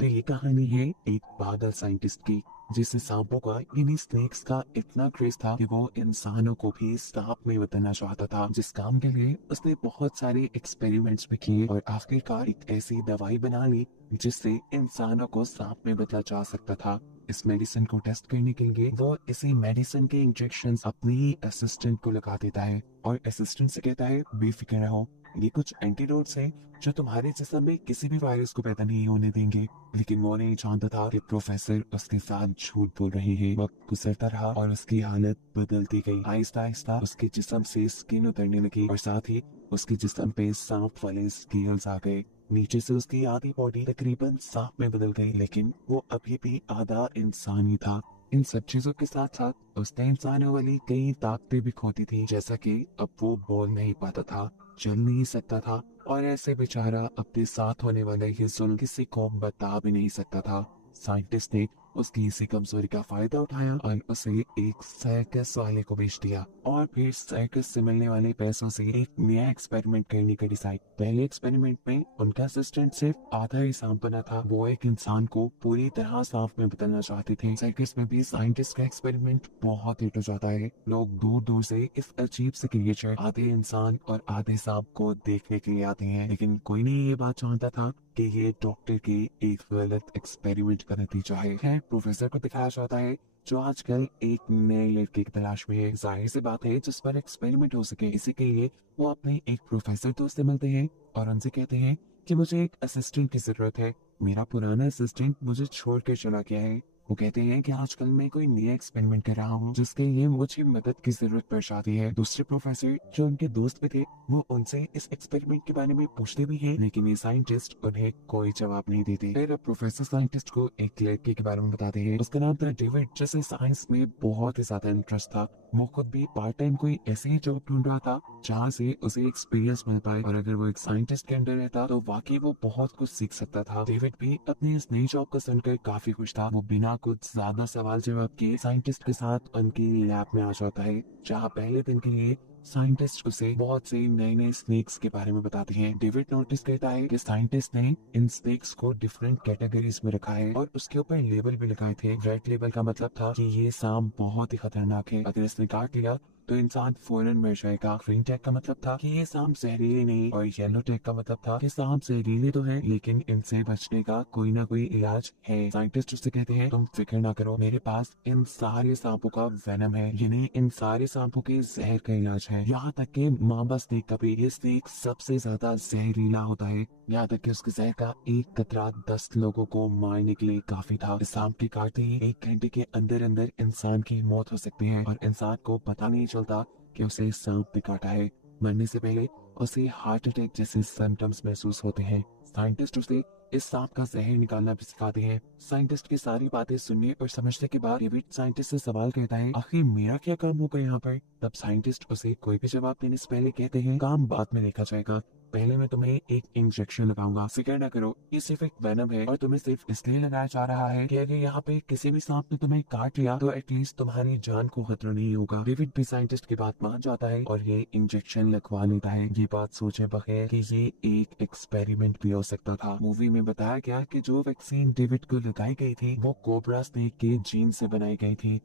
तो ये कहानी है एक पागल साइंटिस्ट की, जिसे सांपों का यानी स्नेक्स का इतना क्रेज था कि वो इंसानों को भी सांप में बदलना चाहता था। जिस काम के लिए उसने बहुत सारे एक्सपेरिमेंट्स भी किए और आखिरकार एक ऐसी दवाई बना ली जिससे इंसानों को सांप में बदला जा सकता था। इस मेडिसिन को टेस्ट करने के लिए वो इसी मेडिसिन के इंजेक्शन अपने ही असिस्टेंट को लगा देता है और असिस्टेंट से कहता है बेफिक्र रहो, ये कुछ एंटीडोट्स हैं जो तुम्हारे जिस्म में किसी भी वायरस को पैदा नहीं होने देंगे। लेकिन वो नहीं जानता था कि प्रोफेसर उसके साथ झूठ बोल रहे हैं। वक्त गुजरता रहा और उसकी हालत बदलती गई। आहिस्ता आहिस्ता उसके जिस्म से स्किन उतरने लगी और साथ ही उसके जिस्म पे सांप वाले स्केल्स आ गए। नीचे से उसकी आधी बॉडी तकरीबन सांप में बदल गई, लेकिन वो अभी भी आधा इंसान ही था। इन सब चीजों के साथ साथ उसने इंसानों वाली कई ताकतें भी खोती थी, जैसा कि अब वो बोल नहीं पाता था, चल नहीं सकता था और ऐसे बेचारा अपने साथ होने वाले ये जुल्म किसी को बता भी नहीं सकता था। साइंटिस्ट ने उसकी इसी कमजोरी का फायदा उठाया और उसे एक सर्कस वाले को बेच दिया और फिर सर्कस से मिलने वाले पैसों से एक नया एक्सपेरिमेंट करने का डिसाइड। पहले एक्सपेरिमेंट में उनका असिस्टेंट सिर्फ आधा ही सांप बना था, वो एक इंसान को पूरी तरह सांप में बदलना चाहते थे। सर्कस में भी साइंटिस्ट का एक्सपेरिमेंट बहुत हिट हो जाता है। लोग दूर दूर से इस अजीब से क्रिएचर, आधे इंसान और आधे सांप को देखने के लिए आते हैं, लेकिन कोई नहीं ये बात जानता था कि ये डॉक्टर के एक गलत एक्सपेरिमेंट का नतीजा है। खैर, प्रोफेसर को दिखाया जाता है जो आजकल एक नए लड़के की तलाश में है। जाहिर सी बात है जिस पर एक्सपेरिमेंट हो सके, इसी के लिए वो अपने एक प्रोफेसर दोस्त से मिलते हैं और उनसे कहते हैं कि मुझे एक असिस्टेंट की जरूरत है, मेरा पुराना असिस्टेंट मुझे छोड़ कर चला गया है। वो कहते हैं कि आजकल मैं कोई नया एक्सपेरिमेंट कर रहा हूँ जिसके लिए मुझे मदद की जरूरत पड़ जाती है। दूसरे प्रोफेसर जो उनके दोस्त भी थे, वो उनसे इस एक्सपेरिमेंट के बारे में पूछते भी हैं, लेकिन ये साइंटिस्ट उन्हें कोई जवाब नहीं देते। फिर अब प्रोफेसर साइंटिस्ट को एक लड़के के बारे में बताते हैं। उसका नाम था डेविड, जिसे साइंस में बहुत ही ज्यादा इंटरेस्ट था। वो खुद भी पार्ट टाइम कोई ऐसी जॉब ढूंढ रहा था जहाँ से उसे एक्सपीरियंस मिल पाए, और अगर वो एक साइंटिस्ट के अंडर रहता तो वाकई वो बहुत कुछ सीख सकता था। डेविड भी अपनी इस नई जॉब को सुनकर काफी खुश था। वो बिना कुछ ज्यादा सवाल जवाब किए साइंटिस्ट के साथ उनकी लैब में आ जाता है, जहाँ पहले दिन के लिए साइंटिस्ट उसे बहुत से नए नए स्नेक्स के बारे में बताते हैं। डेविड नोटिस करता है कि साइंटिस्ट ने इन स्नेक्स को डिफरेंट कैटेगरीज में रखा है और उसके ऊपर लेबल भी लगाए थे। रेड लेबल का मतलब था कि ये सांप बहुत ही खतरनाक है, अगर इसने काट लिया तो इंसान फौरन मर जाएगा। ग्रीन टैग का मतलब था कि ये सांप जहरीले नहीं, और येलो टैग का मतलब था कि सांप जहरीले तो है लेकिन इनसे बचने का कोई ना कोई इलाज है। साइंटिस्ट उससे कहते हैं तुम फिक्र ना करो, मेरे पास इन सारे सांपों का वेनम है, यानी इन सारे सांपों के जहर का इलाज है। यहाँ तक कि मामा स्नेक का भी, ये स्नेक सबसे ज्यादा जहरीला होता है, यहाँ तक कि उसके जहर का एक कतरा 10 लोगों को मारने के लिए काफी था। इस सांप के काटते ही 1 घंटे के अंदर अंदर इंसान की मौत हो सकती है और इंसान को पता नहीं चलता कि उसे सांप ने काटा है। मरने से पहले उसे हार्ट अटैक जैसे सिम्टम्स महसूस होते हैं। साइंटिस्ट उसे इस सांप का जहर निकालना भी सिखाते हैं। साइंटिस्ट की सारी बातें सुनने और समझने के बाद डेविड साइंटिस्ट से सवाल करता है आखिर मेरा क्या काम होगा यहाँ पर। तब साइंटिस्ट उसे कोई भी जवाब देने से पहले कहते हैं काम बाद में देखा जाएगा, पहले मैं तुम्हें एक इंजेक्शन लगाऊंगा, फिक्र न करो, ये सिर्फ एक वेनम है और तुम्हें सिर्फ इसलिए लगाया जा रहा है कि अगर यहाँ पे किसी भी सांप ने तुम्हें काट लिया तो एटलीस्ट तुम्हारी जान को खतरा नहीं होगा। डेविड भी साइंटिस्ट की बात मान जाता है और ये इंजेक्शन लगवा लेता है, ये बात सोचे बगैर कि ये एक एक्सपेरिमेंट भी हो सकता था। मूवी में बताया गया कि जो वैक्सीन डेविड को लगाई गई थी वो कोबरा स्नेक के जीन से बनाई गई थी।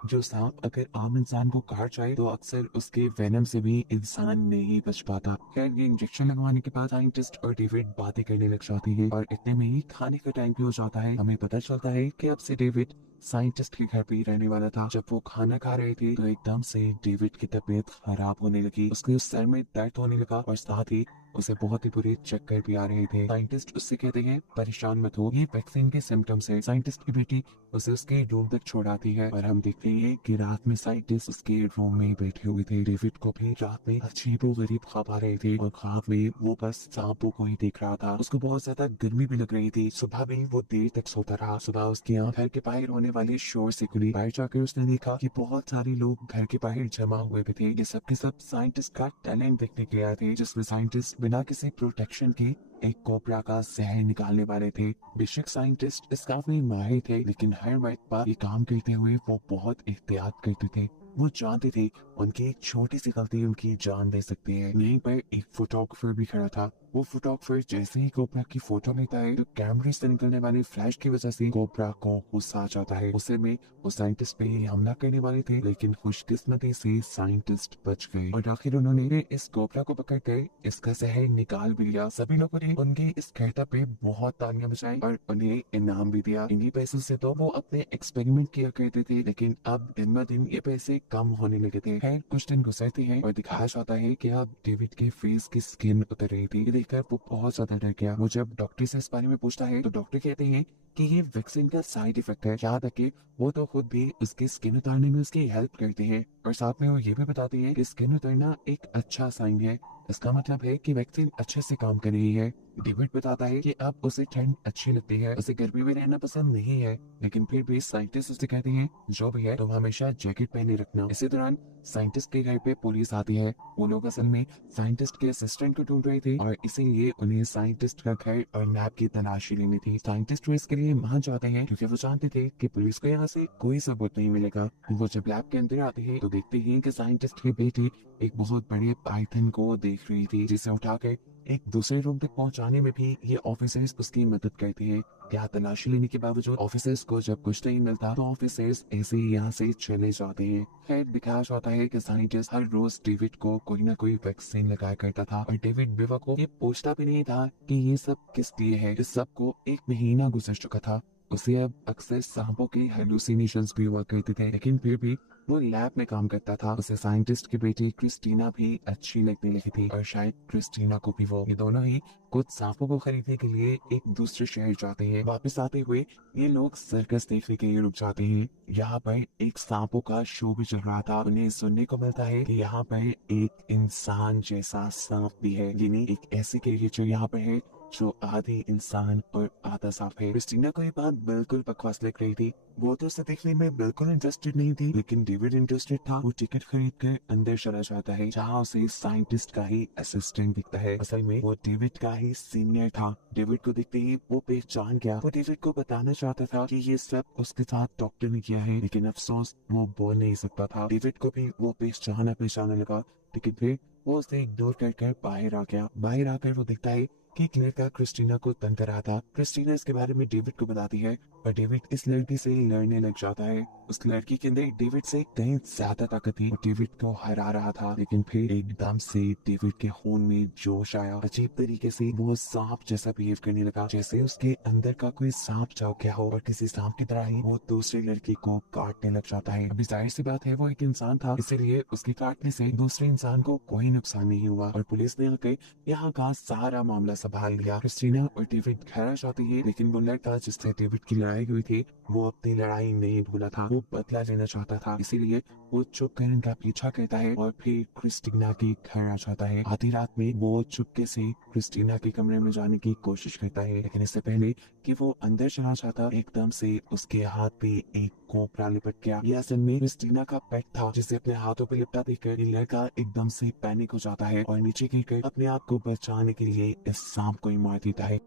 जो सांप अगर आम इंसान को काट जाए तो अक्सर उसके वेनम से भी इंसान नहीं बच पाता। खैर, ये इंजेक्शन लगवाने के बाद साइंटिस्ट और डेविड बातें करने लग जाते हैं और इतने में ही खाने का टाइम भी हो जाता है। हमें पता चलता है कि अब से डेविड साइंटिस्ट के घर पे ही रहने वाला था। जब वो खाना खा रहे थे तो एकदम से डेविड की तबीयत खराब होने लगी, उसके उस सर में दर्द होने लगा और साथ ही उसे बहुत ही बुरे चक्कर भी आ रहे थे। साइंटिस्ट उससे कहते हैं परेशान मत हो, ये वैक्सीन के सिम्टम्स है। साइंटिस्ट की बेटी उसे उसके रूम तक छोड़ आती है और हम देखते हैं कि रात में साइंटिस्ट उसके रूम में बैठे हुए थे। डेविड को भी रात में अजीबो गरीब ख्वाब आ रहे थे और ख्वाब में वो बस सांपों को ही देख रहा था। उसको बहुत ज्यादा गर्मी भी लग रही थी। सुबह भी वो देर तक सोता रहा। सुबह उसकी आंख घर के बाहर होने वाले शोर से खुली। बाहर जाकर उसने देखा कि बहुत सारे लोग घर के बाहर जमा हुए भी थे। ये सब के सब साइंटिस्ट का टैलेंट देखने के लिए आए थे, जिसमें साइंटिस्ट बिना किसी प्रोटेक्शन के एक कोबरा का जहर निकालने वाले थे। बेशक साइंटिस्ट इस काफी माहिर थे, लेकिन हर बार ये काम करते हुए वो बहुत एहतियात करते थे। वो जानते थे उनकी एक छोटी सी गलती उनकी जान दे सकती है। यहीं पर एक फोटोग्राफर भी खड़ा था वो फोटोग्राफर जैसे ही कोबरा की फोटो लेता है तो कैमरे से निकलने वाली फ्लैश की वजह से कोबरा को गुस्सा आ जाता है। उसे में वो साइंटिस्ट पे ही हमला करने वाले थे, लेकिन खुशकिस्मती से साइंटिस्ट बच गए और आखिर उन्होंने इस कोबरा को पकड़ कर इसका जहर निकाल भी लिया। सभी लोगों ने उनके इस कहता पे बहुत तालियां बजाई और उन्हें इनाम भी दिया। इन्हीं पैसों से तो वो अपने एक्सपेरिमेंट किया करते थे, लेकिन अब दिन ब दिन ये पैसे कम होने लगे थे। खैर कुछ दिन गुजरते हैं और दिखाया जाता है कि अब डेविड के फेस की स्किन उतर रही थी। ये देखकर वो बहुत ज्यादा डर गया। वो जब डॉक्टर से इस बारे में पूछता है तो डॉक्टर कहते हैं कि ये वैक्सीन का साइड इफेक्ट है। याद रखे वो तो खुद भी उसकी स्किन उतारने में उसकी हेल्प करते हैं और साथ में वो ये भी बताते हैं कि स्किन उतरना एक अच्छा साइन है, इसका मतलब है कि वैक्सीन अच्छे से काम कर रही है। डेविड बताता है कि अब उसे ठंड अच्छी लगती है, उसे गर्मी में रहना पसंद नहीं है, लेकिन फिर भी साइंटिस्ट उसे कहते हैं जो भी है तुम हमेशा जैकेट पहने रखना। इसी दौरान साइंटिस्ट के घर पे पुलिस आती है। वो लोग असल में साइंटिस्ट के असिस्टेंट को ढूंढ रहे थे और इसीलिए उन्हें साइंटिस्ट का घर और लैब की तलाशी लेनी थी। साइंटिस्ट वो इसके लिए मान जाते हैं क्योंकि वो जानते थे कि पुलिस को यहाँ से कोई सबूत नहीं मिलेगा। वो जब लैब के अंदर आते हैं तो देखते हैं कि साइंटिस्ट की बेटी एक बहुत बड़े पाइथन को देख रही थी, जिसे उठाकर एक दूसरे रूम तक पहुंचाने में भी ये ऑफिसर्स उसकी मदद करते हैं। क्या तलाशी लेने के बावजूद ऑफिसर्स को जब कुछ नहीं मिलता तो ऑफिसर्स ऐसे ही यहाँ से चले जाते हैं। खैर दिखाया जाता है कि साइंटिस्ट हर रोज डेविड को कोई ना कोई वैक्सीन लगाया करता था और डेविड बेवकूफ ये पूछता भी नहीं था कि ये सब किस लिए है। इस सब को 1 महीना गुजर चुका था। उसे अब अक्सर सांपों के हेलुसिनेशंस भी हुआ करते थे, लेकिन फिर भी वो लैब में काम करता था। उसे साइंटिस्ट की बेटी क्रिस्टीना भी अच्छी लगने लगी थी और शायद क्रिस्टीना को भी वो। ये दोनों ही कुछ सांपों को खरीदने के लिए एक दूसरे शहर जाते हैं। वापस आते हुए ये लोग सर्कस देखने के लिए रुक जाते हैं। यहाँ पर एक सांपों का शो भी चल रहा था। उन्हें सुनने को मिलता है कि यहाँ पर एक इंसान जैसा सांप भी है, यानी एक ऐसी क्रिएचर यहाँ पर है जो आधी इंसान और आधा सांप है। क्रिस्टीना को ये बात बिल्कुल बकवास लग रही थी। वो तो उसे देखने में बिल्कुल इंटरेस्टेड नहीं थी, लेकिन डेविड इंटरेस्टेड था। वो टिकट खरीद कर अंदर चला जाता है जहाँ उसे साइंटिस्ट का ही असिस्टेंट दिखता है। असल में वो डेविड का ही सीनियर था। डेविड को देखते ही वो पहचान गया। वो डेविड को बताना चाहता था कि ये सब उसके साथ डॉक्टर ने किया है, लेकिन अफसोस वो बोल नहीं सकता था। डेविड को भी वो पहचाना लगा, लेकिन फिर वो उसे इग्नोर कर बाहर आ गया। बाहर आकर वो देखता है कि एक लड़का क्रिस्टीना को तंग कर रहा था। क्रिस्टीना इसके बारे में डेविड को बताती है और डेविड इस लड़की से लड़ने लग जाता है। उस लड़की के अंदर डेविड से कहीं ज्यादा ताकत थी। वो डेविड को हरा रहा था, लेकिन फिर एकदम से डेविड के खून में जोश आया। अजीब तरीके से वो सांप जैसा बिहेव करने लगा, जैसे उसके अंदर का कोई सांप जाग गया हो और किसी सांप की तरह ही वो दूसरी लड़की को काटने लग जाता है। अभी जाहिर सी बात है वो एक इंसान था, इसीलिए उसके काटने से दूसरे इंसान को कोई नुकसान नहीं हुआ और पुलिस ने आकर यहाँ का सारा मामला संभाल लिया। क्रिस्टीना और डेविड घर आ जाते हैं, लेकिन वो लड़का जिससे डेविड की लड़ाई हुई थी वो अपनी लड़ाई नहीं भूला था। वो बदला लेना चाहता था, इसीलिए वो चुप कर इनका पीछा करता है और फिर क्रिस्टीना के घर आ जाता है। आधी रात में वो चुपके से क्रिस्टीना के कमरे में जाने की कोशिश करता है, लेकिन इससे पहले कि वो अंदर चला जाता एकदम से उसके हाथ पे एक कोबरा लिपट गया। यह असल में क्रिस्टीना का पेट था, जिसे अपने हाथों पे लिपटा देखकर ये लड़का एकदम से पैनिक हो जाता है और नीचे गिरकर अपने आप को बचाने के लिए इस सांप को ही मार देता है।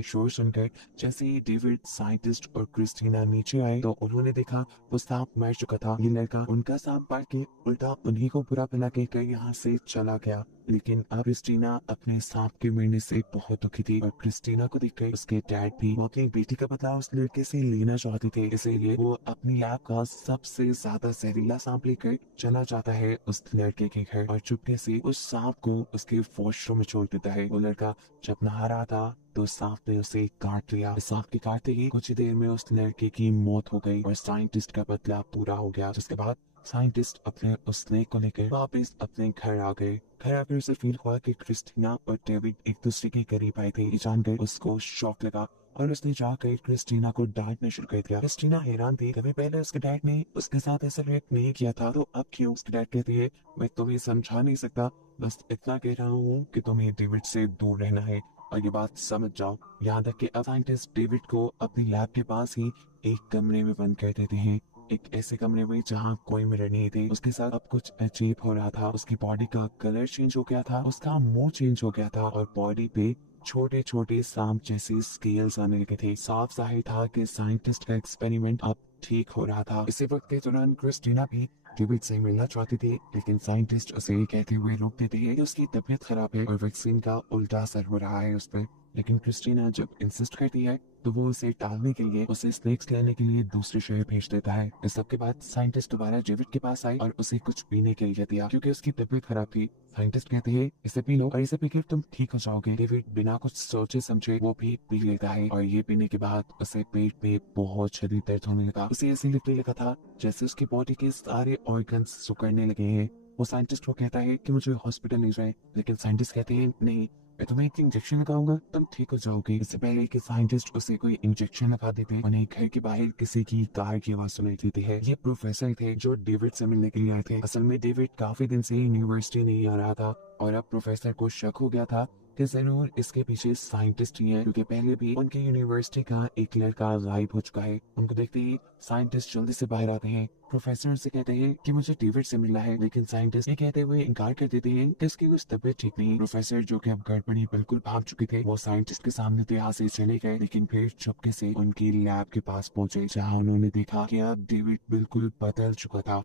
शोर सुनकर जैसे ही डेविड, साइंटिस्ट और क्रिस्टीना नीचे आए तो उन्होंने देखा वो सांप मर चुका था। ये लड़का उनका सांप मार के उल्टा उन्हीं को बुरा भला कहकर यहाँ से चला गया। लेकिन अब क्रिस्टीना अपने सांप के मरने से बहुत दुखी थी और क्रिस्टीना को देखकर उसके डैड भी वो अपनी बेटी का बदला उस लड़के से लेना चाहते थे। इसीलिए वो अपनी लैब का सबसे ज्यादा जहरीला सांप लेकर चला जाता है उस लड़के के घर और चुपके से उस सांप को उसके वॉशरूम में छोड़ देता है। वो लड़का जब नहा रहा था तो सांप ने उसे काट लिया। सांप के काटते ही कुछ ही देर में उस लड़के की मौत हो गई और साइंटिस्ट का बदला पूरा हो गया। जिसके बाद साइंटिस्ट अपने उस स्नेक को लेकर वापस अपने घर आ गए। घर आकर उसे फील हुआ कि क्रिस्टीना और डेविड एक दूसरे के करीब आए थे। ये जानकर उसको शॉक लगा और उसने जाकर क्रिस्टीना को डांटना शुरू कर दिया। क्रिस्टीना हैरान थी, कभी पहले उसके डैड ने उसके साथ ऐसा रिएक्ट नहीं किया था, तो अब क्यों? उसके डैड कहते हैं मैं तुम्हें समझा नहीं सकता, बस इतना कह रहा हूँ कि तुम्हें डेविड से दूर रहना है और ये बात समझ जाओ। यहाँ तक कि अब साइंटिस्ट डेविड को अपनी लैब के पास ही एक कमरे में बंद कर देते हैं, एक ऐसे कमरे में जहाँ कोई मिरर नहीं थे। उसके साथ अब कुछ अजीब हो रहा था। उसकी बॉडी का कलर चेंज हो गया था, उसका मुंह चेंज हो गया था और बॉडी पे छोटे छोटे सांप जैसे स्केल्स आने लगे थे। साफ जाहिर था कि साइंटिस्ट का एक्सपेरिमेंट अब ठीक हो रहा था। इसी वक्त के दौरान क्रिस्टीना भी डेविड से मिलना चाहती थी, लेकिन साइंटिस्ट उसे ये कहते हुए रोक देते हैं कि उसकी तबीयत खराब है और वैक्सीन का उल्टा असर हो रहा है उस पर। लेकिन क्रिस्टीना जब इंसिस्ट करती है तो वो उसे टालने के लिए उसे स्नेक्स लेने के लिए दूसरे शहर भेज देता है। इस सब के बाद साइंटिस्ट दोबारा डेविड के पास आई और उसे कुछ पीने के लिए दिया क्योंकि उसकी तबीयत खराब थी। साइंटिस्ट कहते हैं इसे पी लो और इसे पीकर तुम ठीक हो जाओगे। डेविड बिना कुछ सोचे समझे वो भी पी लेता है और ये पीने के बाद उसे पेट में बहुत शदीद दर्द होने लगा। उसे ऐसे लगने लगा था जैसे उसकी बॉडी के सारे ऑर्गन्स सुकड़ने लगे हैं। वो साइंटिस्ट को कहता है कि मुझे हॉस्पिटल ले जाए, लेकिन साइंटिस्ट कहते हैं नहीं, मैं तुम्हें एक इंजेक्शन लगाऊंगा, तुम ठीक हो जाओगे। इससे पहले कि साइंटिस्ट उसे कोई इंजेक्शन लगा देते, उन्हें घर के बाहर किसी की कार की आवाज सुनाई देती है। ये प्रोफेसर थे जो डेविड से मिलने के लिए आए थे। असल में डेविड काफी दिन से यूनिवर्सिटी नहीं आ रहा था और अब प्रोफेसर को शक हो गया था कि जरूर इसके पीछे साइंटिस्ट ही है, क्योंकि पहले भी उनकी यूनिवर्सिटी का एक लड़का गायब हो चुका है। उनको देखते ही साइंटिस्ट जल्दी से बाहर आते हैं। प्रोफेसर से कहते हैं कि मुझे डेविड से मिलना है, लेकिन साइंटिस्ट ये कहते हुए इनकार कर देते हैं कि उसकी कुछ तबीयत ठीक नहीं। प्रोफेसर जो कि अब गड़बड़ी बिल्कुल भाग चुके थे, वो साइंटिस्ट के सामने तो यहाँ से चले गए, लेकिन फिर चुपके से उनकी लैब के पास पहुंचे, जहाँ उन्होंने देखा कि अब डेविड बिल्कुल बदल चुका था।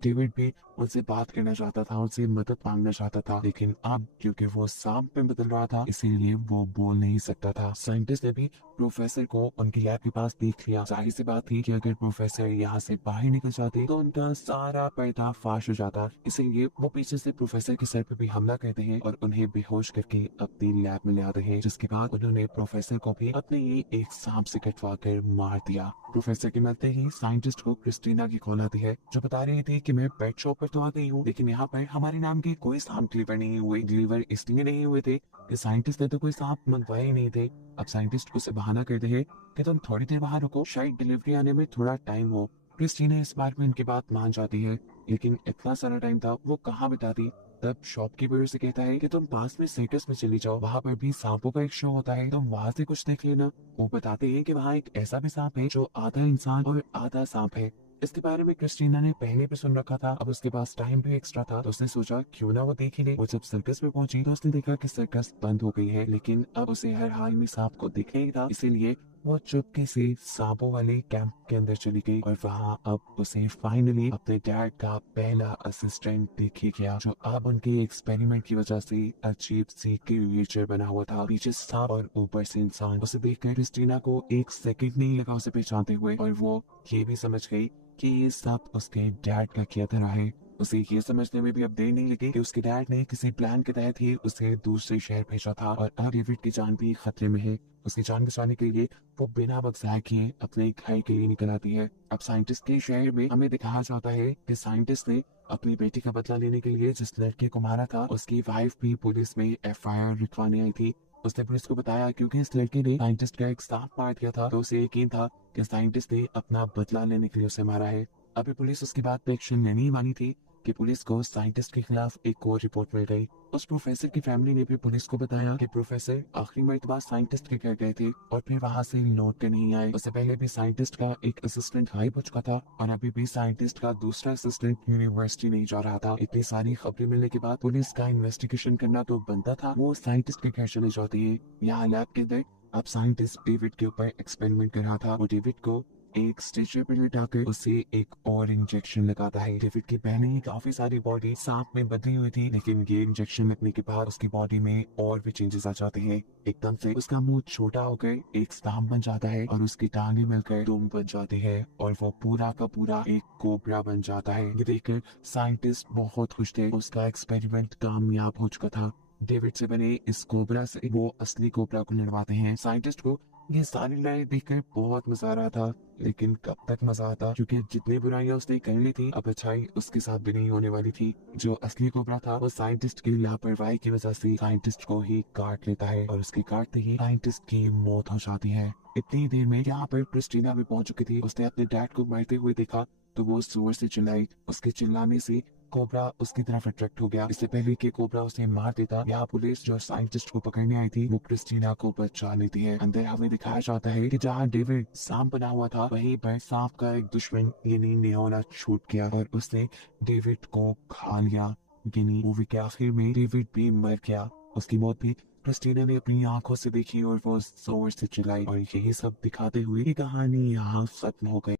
डेविड भी उनसे बात करना चाहता था, उनसे मदद मांगना चाहता था, लेकिन अब क्योंकि वो सांप में बदल रहा था इसीलिए वो बोल नहीं सकता था। साइंटिस्ट ने भी प्रोफेसर को उनकी लैब के पास देख लिया। जाहिर सी बात थी कि अगर प्रोफेसर यहाँ से बाहर निकल जाते तो उनका सारा पर्दा फाश हो जाता। इसीलिए वो पीछे से प्रोफेसर के सर पे भी हमला करते हैं और उन्हें बेहोश करके अपनी लैब में ले आते हैं, जिसके बाद उन्होंने प्रोफेसर को भी अपने ही एक सांप से कटवा कर मार दिया। प्रोफेसर के मिलते ही साइंटिस्ट को क्रिस्टीना की कॉल आती है, जो बता रही थी कि मैं पेट शॉप पर तो आ गई हूँ, लेकिन यहाँ पर हमारे नाम के कोई सांप डिलीवर नहीं हुए। डिलीवर इसलिए नहीं हुए थे कि साइंटिस्ट ने तो कोई सांप मंगवाए ही नहीं थे। अब साइंटिस्ट उसे बहाना करते हैं कि तुम थोड़ी देर बाहर रुको, शायद डिलीवरी आने में थोड़ा टाइम हो। क्रिस्टीना इस बार में उनकी बात मान जाती है, लेकिन इतना सारा टाइम था वो कहाँ बिताती। तब शॉपकीपर से कहता है कि तुम पास में सर्कस में चली जाओ, वहाँ पर भी सांपों का एक शो होता है, तुम वहाँ से कुछ देख लेना। वो बताते हैं कि वहाँ एक ऐसा भी सांप है जो आधा इंसान और आधा सांप है। इसके बारे में क्रिस्टीना ने पहले भी सुन रखा था, अब उसके पास टाइम भी एक्स्ट्रा था तो उसने सोचा क्यों ना वो देख ही ले। वो जब सर्कस में पहुंची तो उसने देखा कि सर्कस बंद हो गई है, लेकिन अब उसे हर हाल में सांप को दिख नहीं था, इसीलिए वो चुपके से सांपों वाले कैंप के अंदर चली गई और वहाँ अब उसे फाइनली अपने डैड का पहला असिस्टेंट दिख गया, जो अब उनके एक्सपेरिमेंट की वजह से अजीब सी क्रिएचर बना हुआ था, पीछे सांप और ऊपर से इंसान। उसे देखकर क्रिस्टीना को एक सेकंड नहीं लगा उसे पहचानते हुए, और वो ये भी समझ गई कि ये सब उसके डैड का किया धरा है। उसे ये समझने में भी अब देर नहीं लगी कि उसके डैड ने किसी प्लान के तहत ही उसे दूसरे शहर भेजा था और अब डेविड की जान भी खतरे में है। उसकी जान बचाने के लिए वो बिना वक्त ज़ाया किए अपने घर के लिए निकल आती है। अब साइंटिस्ट के शहर में हमें दिखाया जाता है कि साइंटिस्ट ने अपनी बेटी का बदला लेने के लिए जिस लड़के को मारा था उसकी वाइफ भी पुलिस में एफआईआर लिखवाने आई थी। उसने पुलिस को बताया क्योंकि इस लड़के ने साइंटिस्ट का एक सांप मार दिया था, तो उसे यकीन था कि साइंटिस्ट ने अपना बदला लेने के लिए उसे मारा है। अभी पुलिस उसकी बात पे एक्शन लेने ही वाली थी कि पुलिस को साइंटिस्ट के खिलाफ एक और रिपोर्ट मिल गई। उस प्रोफेसर की फैमिली ने भी पुलिस को बताया कि प्रोफेसर आखिरी मर्तबा साइंटिस्ट के घर गए थे और फिर वहां से लौट कर नहीं आए। उससे पहले भी साइंटिस्ट का एक असिस्टेंट गायब हो चुका था और अभी भी साइंटिस्ट का दूसरा असिस्टेंट यूनिवर्सिटी नहीं जा रहा था। इतनी सारी खबरें मिलने के बाद पुलिस का इन्वेस्टिगेशन करना तो बनता था, वो साइंटिस्ट के घर चले जाती है। यहाँ लैब के अंदर अब साइंटिस्ट डेविड के ऊपर एक्सपेरिमेंट कर रहा था। वो डेविड को एक स्ट्रेचर पे लिटाकर उसे एक और इंजेक्शन लगाता है। डेविड की पहले ही काफी सारी बॉडी सांप में बदली हुई थी, लेकिन ये इंजेक्शन लगने के बाद उसकी बॉडी में और भी चेंजेस आ जाते हैं। एकदम से उसका मुंह छोटा होकर एक सांप बन जाता है और उसकी टांगे मिलकर दुम बन जाती है और वो पूरा का पूरा एक कोबरा बन जाता है। ये देखकर साइंटिस्ट बहुत खुश थे, उसका एक्सपेरिमेंट कामयाब हो चुका था। डेविड से बने इस कोबरा से वो असली कोबरा को लड़वाते हैं। साइंटिस्ट को ये सारी लड़ाई देखकर बहुत मजा आ रहा था, लेकिन कब तक मजा आता, क्योंकि जितनी बुराइयां उसने कर ली थी अब अच्छाई उसके साथ भी नहीं होने वाली थी। जो असली कोबरा था वो साइंटिस्ट की लापरवाही की वजह से साइंटिस्ट को ही काट लेता है और उसके काटते ही साइंटिस्ट की मौत हो जाती है। इतनी देर में यहाँ पर क्रिस्टीना भी पहुंच चुकी थी। उसने अपने डैड को मरते हुए देखा तो वो जोर से चिल्लाई। उसके चिल्लाने से कोबरा उसकी तरफ अट्रैक्ट हो गया। इससे पहले कि कोबरा उसे मार देता, यहाँ पुलिस जो साइंटिस्ट को पकड़ने आई थी वो क्रिस्टीना को बचा लेती है। अंदर हमें दिखाया जाता है कि जहाँ डेविड सांप बना हुआ था वहीं पर सांप का एक दुश्मन यानी नियोला छूट गया और उसने डेविड को खा लिया। यानी मूवी के आखिर में डेविड भी मर गया। उसकी मौत भी क्रिस्टीना ने अपनी आंखों से देखी और वो जोर से चिल्लाई और यही सब दिखाते हुए ये कहानी यहाँ खत्म हो गई।